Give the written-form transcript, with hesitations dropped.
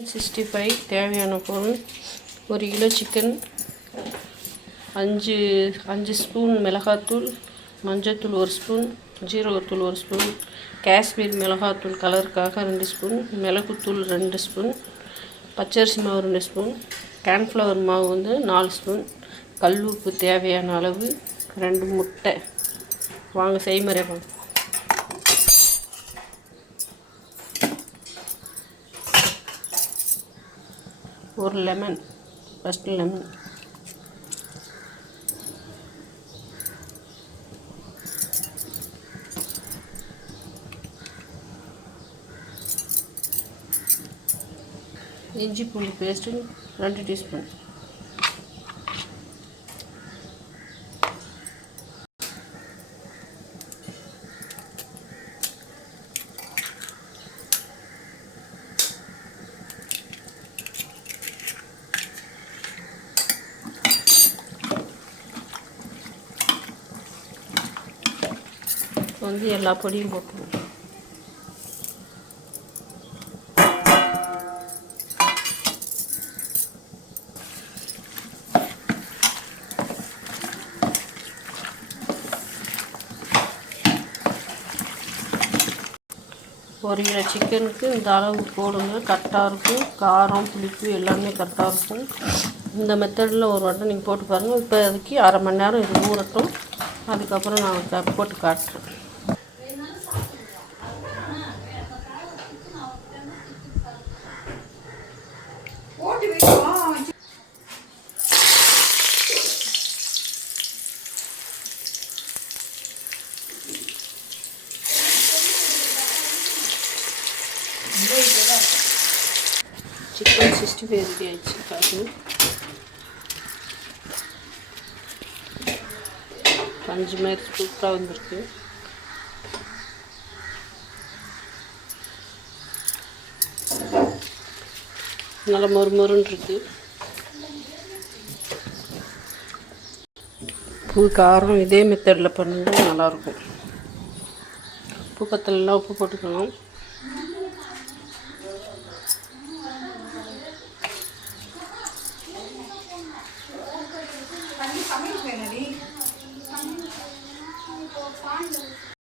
65 தேவையான பொருள் 1 kilo chicken, 5 spoon மிளகாத்தூள், மஞ்சள்தூள் 1 ஸ்பூன், ஜீரகத்தூள் 1 ஸ்பூன், காஷ்மீர் மிளகாத்தூள் கலருக்காக 2 ஸ்பூன், மிளகுத்தூள் 2 ஸ்பூன், பச்சரிசி மாவு 2 ஸ்பூன், கார்ன்ஃப்ளவர் மாவு 4 ஸ்பூன், கல் உப்பு தேவையான அளவு, 2 முட்டை. வாங்க செய்முறை பார்ப்போம். ஒரு லெமன், ஃபஸ்ட்டு லெமன், இஞ்சி பூண்டு பேஸ்ட்டு 2 டீஸ்பூன், எல்லா பொடியும் போட்டுருவோம். ஒரு கிலோ சிக்கனுக்கு இந்த அளவு போடுங்க, கரெக்டாக இருக்கும். காரம் புளிப்பு எல்லாமே கரெக்டாக இருக்கும். இந்த மெத்தடில் ஒரு வட்டம் நீங்கள் போட்டு பாருங்கள். இப்போ அதுக்கு அரை மணி நேரம் இது ஊறட்டும். அதுக்கப்புறம் நான் போட்டு காட்டுறேன். சிக்கன் 65 ரெடி ஆயிடுச்சு. பாருங்க, பஞ்சு மாதிரி சூப்பராக வந்திருக்கு. நல்லா மொறுமொறுன்னு இருக்கு. உப்பு காரம் இதே மெத்தடில் பண்ணுங்க, நல்லாயிருக்கும். உப்பு பத்தலாம் உப்பு போட்டுக்கணும்.